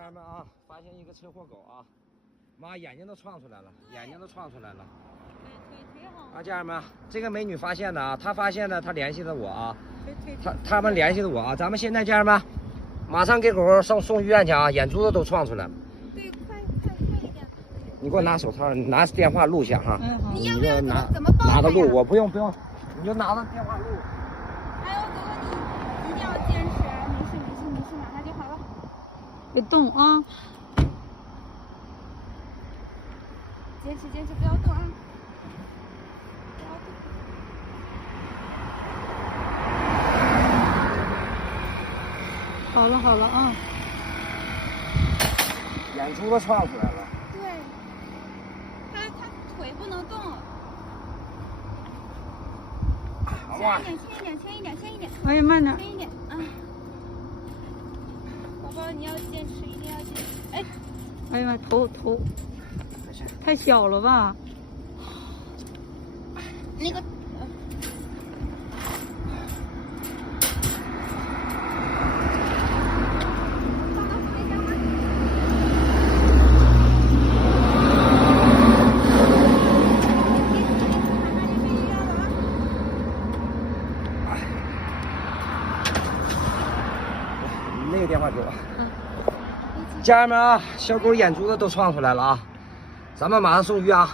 家人们啊，发现一个车祸狗啊，妈眼睛都撞出来了，眼睛都撞出来了。啊，家人们，这个美女发现的啊，她发现的，她联系的我啊，他们联系的我啊，咱们现在家人们，马上给狗狗送医院去啊，眼珠子都撞出来了。对，快一点。你给我拿手套，你拿电话录下哈。你要不要怎么报拿着录，我不用，你就拿着电话录。还有哥哥，你一定要坚持，没事，马上就好了。别动啊！坚持，不要动啊！不要动。好了啊！眼珠子撞出来了。对，他腿不能动。轻一点。哎呀，慢点。轻一点啊！宝宝，你要坚持，一定要坚持。哎。哎呀妈，头太小了吧？那个。那个电话给我。家人们啊，小狗眼珠子都撞出来了啊，咱们马上送医啊。